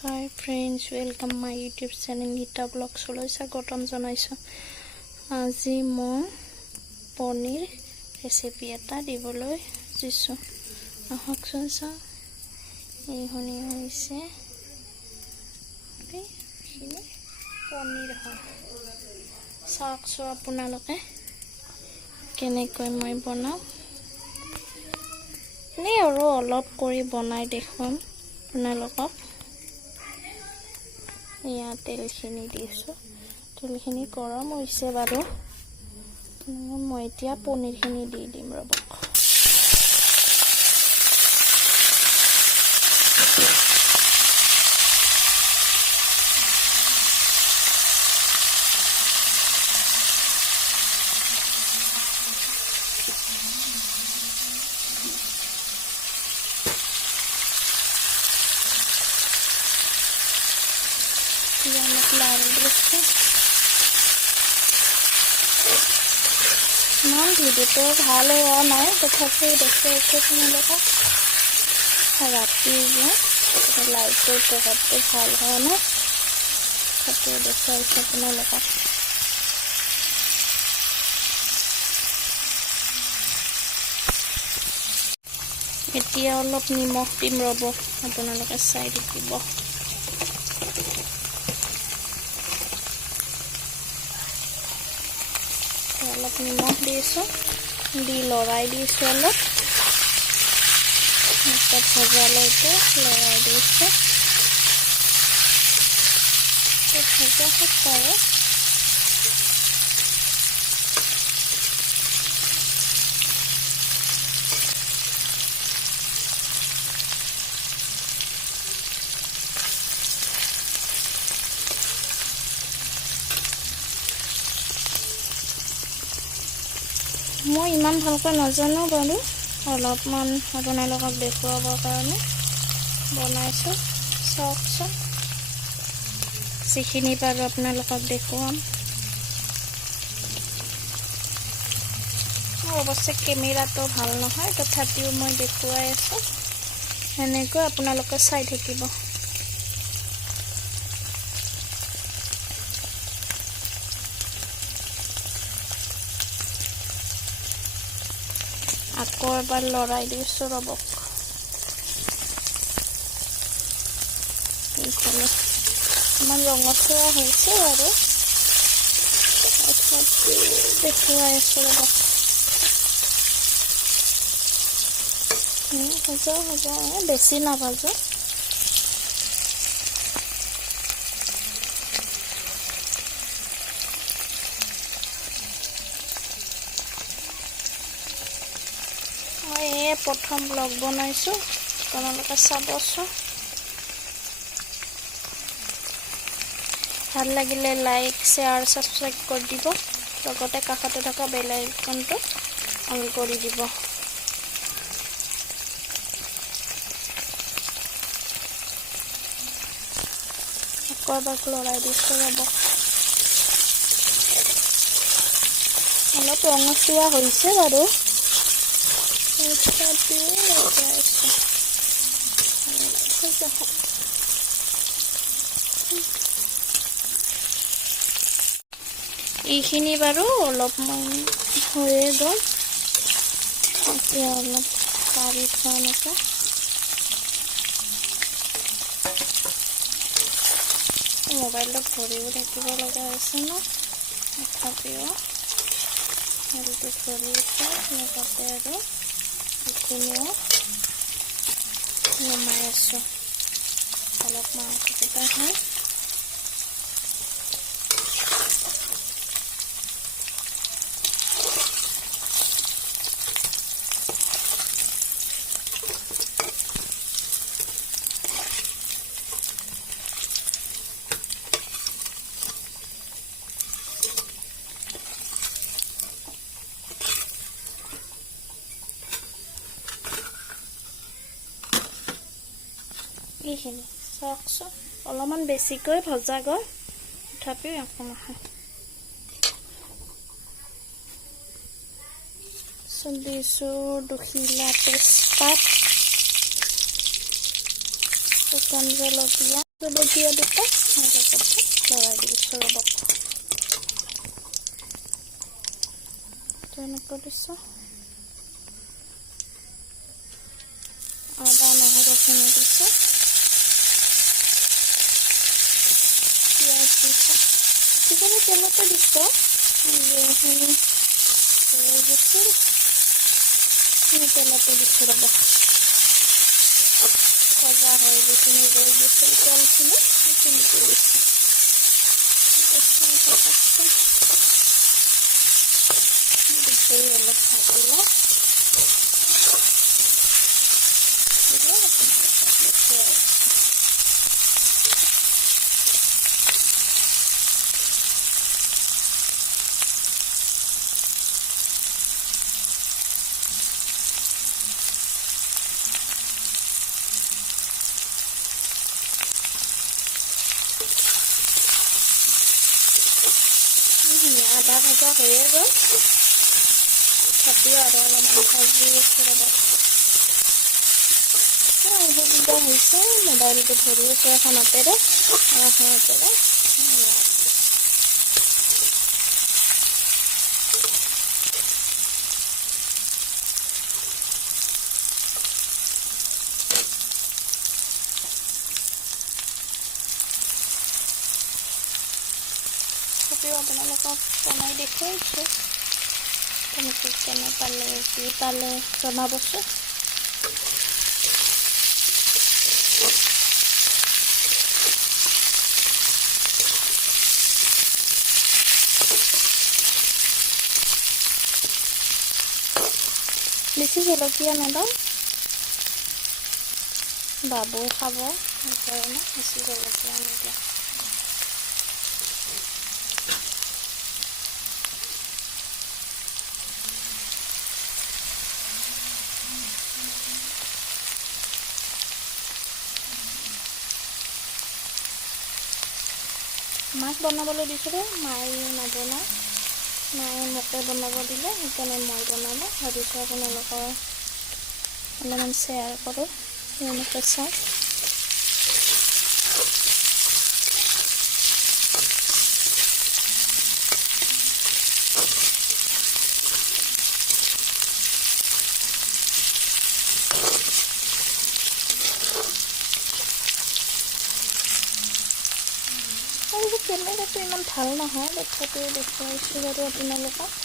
Hi friends, welcome my YouTube channel Gita Vlogs লৈ স্বাগতম জনাইছো। আজি মই পনীৰ ৰেচিপি এটা দিবলৈ দিছো। আহকচোন চাও। এই হনি হৈছে পনীৰ হয়। চাওকচোন আপোনালোকে কেনেকৈ মই বনাও। নে আৰু অলপ কৰি বনাই দেখুৱাম আপোনালোকক। ইয়া তেলখিনি দিছো। তেলখিনি গৰম হৈছে বাৰু। মই এতিয়া পনীৰখিনি দি দিম ৰব। ইমান ভিডিঅ'টো ভাল হোৱা নাই, তথাপিও দেখুৱাইছো তোমালোকক। ৰাতি লাইটৰ পোহৰটো ভাল হোৱা নাই, তথাপিও দেখুৱাইছো আপোনালোকক। এতিয়া অলপ নিমখ দিম ৰব, আপোনালোকে চাই থাকিব। অলপ নিমখ দিছো, দি লৰাই দিছো অলপ। ভজালৈকে লৰাই দিছো। ভজা হওক বাৰু। মই ইমান ভালকৈ নাজানো বাৰু, অলপমান আপোনালোকক দেখুৱাবৰ কাৰণে বনাইছো। চাওকচোন, যিখিনি পাৰো আপোনালোকক দেখুৱাম। অৱশ্যে কেমেৰাটো ভাল নহয়, তথাপিও মই দেখুৱাই আছো। এনেকৈ আপোনালোকে চাই থাকিব। আকৌ এবাৰ লৰাই দিছো ৰব। এইফালে ইমান ৰঙচুৱা হৈছে বাৰু, দেখুৱাই আছো ৰব। ভজা বেছি নাভাজো। মই প্ৰথম ব্লগ বনাইছো, আপোনালোকে চাবচোন। ভাল লাগিলে লাইক, শ্বেয়াৰ, সাবস্ক্ৰাইব কৰি দিব। লগতে কাষতে থকা বেল আইকনটো অন কৰি দিব। আকৌ এবাৰ লৰাই দিছো ৰব। অলপ ৰঙচুৱা হৈছে বাৰু। এইখিনি বাৰু অলপমান হৈয়ে গ'ল। এতিয়া অলপ কাঢ়ি থোৱা এনেকৈ মোবাইলত ধৰিও থাকিব লগা হৈছে ন, তথাপিও হেৰিটো ধৰি লগতে আৰু এইখিনিও নমাই আছো। অলপ মাংসকেইটা হয়। এইখিনি চাওকচোন, অলপমান বেছিকৈ ভজা গ'ল, তথাপিও একো নহয়। দিছো দুখিলা তেজপাত, শুকান জলকীয়া দুটা লগাই দিছোঁ ৰ'ব। তেনেকৈ দিছোঁ। আদা নহৰুখিনি দিছোঁ। পিঁয়াজ দিছোঁ। যিকোনো তেলতে দিছোঁ। এইখিনি হৈ গৈছিল। তেলতে দিছোঁ ৰ'ব। ভজা হৈ যিখিনি ৰৈ গৈছিল তেলখিনি সেইখিনিতে দিছোঁ। অলপ ভাজিলে আদা ভাজা হৈয়ে গ'ল। তথাপিও আৰু অলপমান ভাজি আছোঁ ৰ'ব। সুবিধা হৈছে মোবাইলটো ধৰি আছোঁ এখন হাতেৰে তথাপিও আপোনালোকক বনাই দেখুৱাইছোঁ। কেনেকৈ কেনে পালে কি পালে জনাবচোন। বেছি জলকীয়া নেদাম, বাবু খাব সেইকাৰণে বেছি জলকীয়া নিদিওঁ। মাছ বনাবলৈ দিছিলোঁ, মায়ে নবনায়। মায়ে মোকে বনাব দিলে, সেইকাৰণে মই বনালোঁ। ভাবিছোঁ আপোনালোকৰ অলপমান শ্বেয়াৰ কৰোঁ, এনেকৈ চাওঁ। আৰু কেমেৰাটো ইমান ভাল নহয়, তথাপিও দেখুৱাইছোঁ বাৰু আপোনালোকক।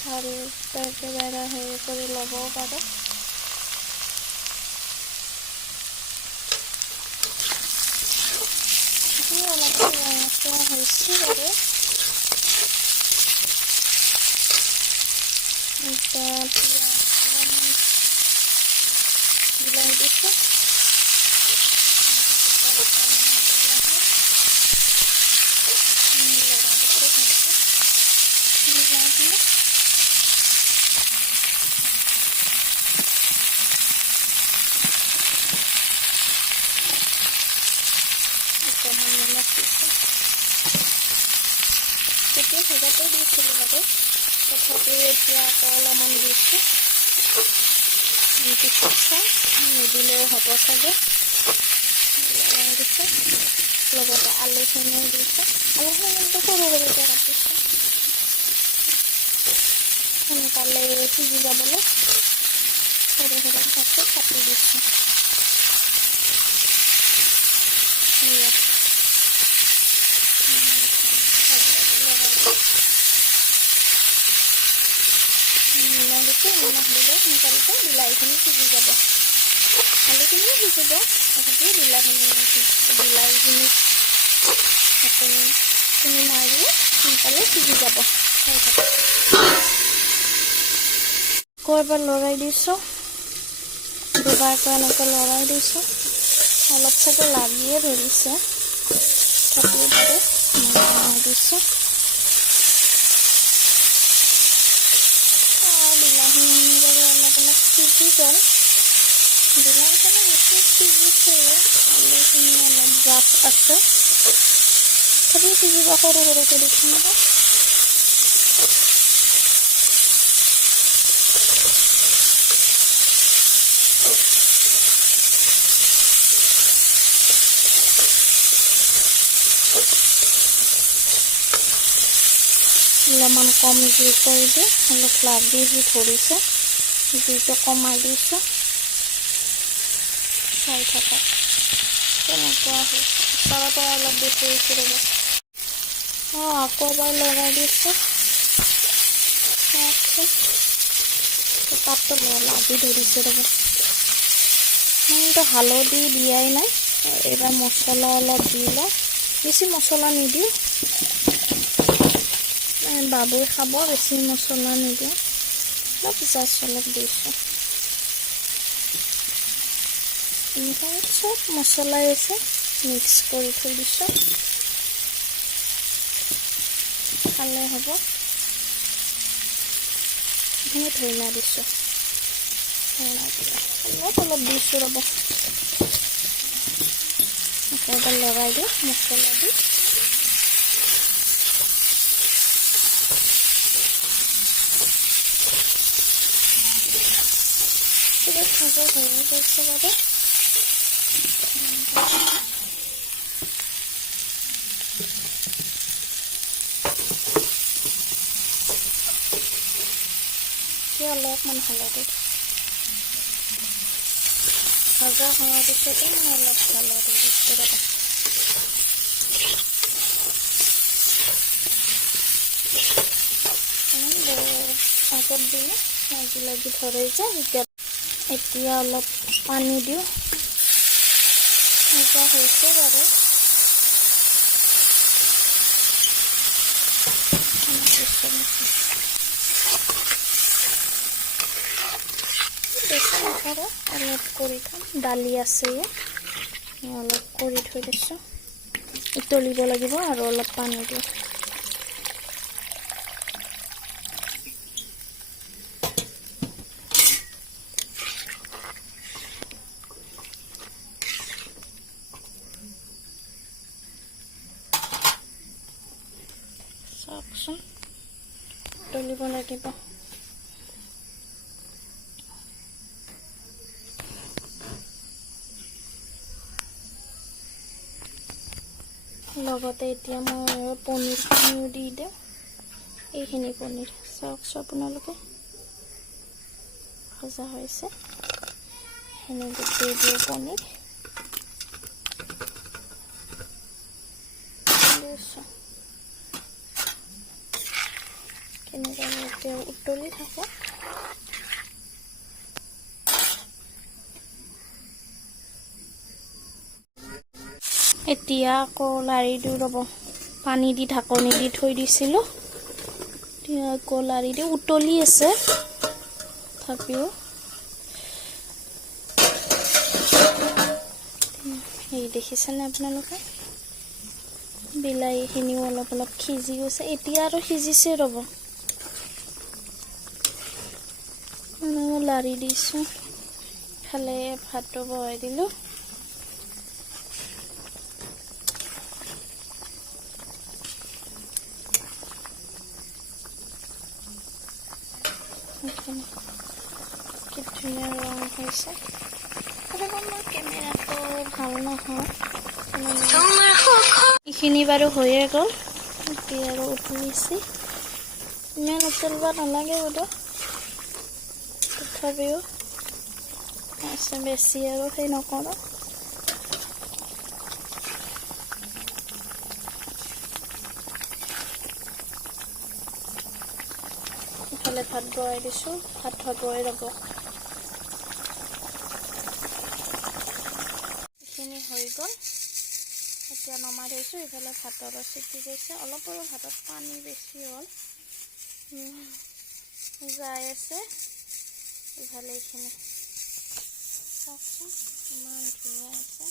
ভালকৈ একেবাৰে হেৰি কৰি ল'বও পাৰে। অলপ ৰঙচুৱা হৈছে বাৰু। এতিয়া পিঁয়াজ বিলাহী দিছোঁ। তেতিয়া ভজাতে দিছিলোঁ বাৰু, তথাপিও এতিয়া আকৌ অলপমান দিছোঁ। নিদিলেও হ'ব চাগে। দিছোঁ লগতে আলুখিনিও দিছোঁ। আলুখিনি সৰু সৰুকৈ কাটিছোঁ সোনকালে সিজি যাবলৈ। সৰু সৰু কাটি দিছোঁ। নিমখ দিলে সোনকালতে বিলাহীখিনি সিজি যাব। আলুখিনিও সিজিব, তথাপিও বিলাহীখিনি ঢাকনিখিনি মাৰিলে সোনকালে সিজি যাব। আকৌ এবাৰ লৰাই দিছোঁ, দুবাৰকৈ এনেকৈ লৰাই দিছোঁ। অলপ চাগে লাগিয়ে ধৰিছে, তথাপিও বাৰু দিছোঁ। সিজি গ'ল, বিলাহীখিনি বেছি সিজিছে, আলুখিনি অলপ জাপ আছে, তথাপিও সিজিব সৰু সৰুকৈ দিছোঁ নহয়। অলপমান কম জুই কৰি দি অলপ লাগি ধৰিছে জুইটো কমাই দিছোঁ চাই থকা কেনেকুৱা হৈছে তাৰ পৰা অলপ বেছি হৈছে ৰ'ব আকৌ এবাৰ লগাই দিছোঁ তাততো লাগি ধৰিছে ৰ'ব মইতো হালধি দিয়াই নাই এইবাৰ মছলা অলপ দি লওঁ বেছি মছলা নিদিওঁ বাবুই খাব বেছি মছলা নিদিওঁ অলপ জাষ্ট অলপ দিছোঁ চব মছলাই আছে মিক্স কৰি থৈ দিছোঁ খালে হ'ব এইখিনি ধনিয়া দিছোঁ অলপ অলপ দিছোঁ ৰ'ব এবাৰ লগাই দিওঁ মছলা দি ভাজা হৈ গৈছে বাৰু অলপমান হালধি ভাজা হোৱাৰ পিছতে মই অলপ হালধি দিছোঁ ৰ'বা আগত দিলে লাগি ধৰে যে এতিয়া অলপ পানী দিওঁ এনেকুৱা হৈছে বাৰু বেছি নকৰোঁ অলপ কৰি থ'ম দালি আছে অলপ কৰি থৈ দিছোঁ উতলিব লাগিব আৰু অলপ পানী দিওঁ চাওকচোন উতলিব লাগিব লগতে এতিয়া মই পনীৰখিনিও দি দিওঁ এইখিনি পনীৰ চাওকচোন আপোনালোকে ভজা হৈছে এইখিনি গোটেই দিওঁ পনীৰ কেনেকৈ উতলি থাকে এতিয়া আকৌ লাৰি দিওঁ ৰ'ব পানী দি ঢাকনি দি থৈ দিছিলোঁ এতিয়া আকৌ লাৰি দিওঁ উতলি আছে তথাপিও এই দেখিছেনে আপোনালোকে বিলাহীখিনিও অলপ অলপ সিজি গৈছে এতিয়া আৰু সিজিছে ৰ'ব লাৰি দিছোঁ ইফালে ভাতটো বহাই দিলোঁ কি ধুনীয়া ৰং হৈছে মোৰ কেমেৰাটো ভাল নহয় এইখিনি বাৰু হৈয়ে গ'ল এতিয়া আৰু উতলিছে ইমান উতলিব নালাগে বোধ তথাপিও বেছি আৰু সেই নকৰোঁ ইফালে ভাত বহাই দিছোঁ ভাত বহাই ৰ'ব এইখিনি হৈ গ'ল এতিয়া নমাই থৈছোঁ ইফালে ভাতৰ চিটি গৈছে অলপ আৰু ভাতত পানী বেছি হ'ল যাই আছে ইফালে এইখিনি চাওকচোন ইমান ধুনীয়া আছে